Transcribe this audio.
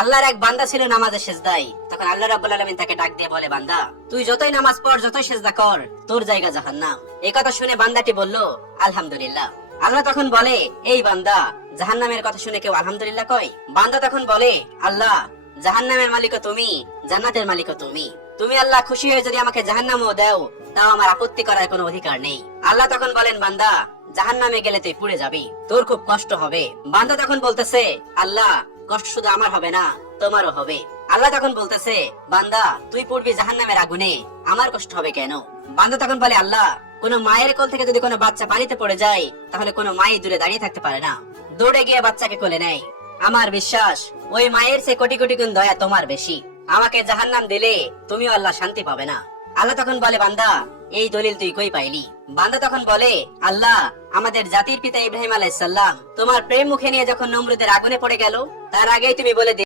আল্লাহর এক বান্দা ছিল নামাজে সেজদায়। তখন আল্লাহ রাব্বুল আলামিন তাকে ডাক দিয়ে বলে, বান্দা তুই যতই নামাজ পড়, যতই সেজদা কর, তোর জায়গা জাহান্নাম। এই কথা শুনে বান্দাটি বলল, আলহামদুলিল্লাহ। আল্লাহ তখন বলে, এই বান্দা, জাহান্নামের কথা শুনে কেউ আলহামদুলিল্লাহ কয়? বান্দা তখন বলে, আল্লাহ, জাহান্নামের মালিকও তুমি, জান্নাতের মালিকও তুমি। তুমি আল্লাহ খুশি হয়ে যদি আমাকে জাহান্নামও দাও, তাও আমার আপত্তি করার কোনো অধিকার নেই। আল্লাহ তখন বলেন, বান্দা, জাহান্নামে গেলে তুই পুড়ে যাবি, তোর খুব কষ্ট হবে। বান্দা তখন বলতেছে, আল্লাহ, কষ্ট শুধু আমার হবে না, তোমারও হবে। আল্লাহ তখন বলতেছে, বান্দা, তুই পড়বি জাহান্নামের আগুনে, আমার কষ্ট হবে কেন? বান্দা তখন বলে, আল্লাহ, কোন মায়ের কোল থেকে যদি কোনো বাচ্চা পানিতে পড়ে যায়, তাহলে কোনো মাই দূরে দাঁড়িয়ে থাকতে পারে না, দৌড়ে গিয়ে বাচ্চাকে কোলে নেয়। আমার বিশ্বাস ওই মায়ের চেয়ে কোটি কোটি গুণ দয়া তোমার বেশি। আমাকে জাহান্নাম দিলে তুমিও আল্লাহ শান্তি পাবে না। আল্লাহ তখন বলে, বান্দা, এই দলিল তুই কই পাইলি? বান্দা তখন বলে, আল্লাহ, আমাদের জাতির পিতা ইব্রাহিম আলাইহিস সালাম তোমার প্রেম মুখে নিয়ে যখন নমরুদের আগুনে পড়ে গেল, তার আগেই তুমি বলে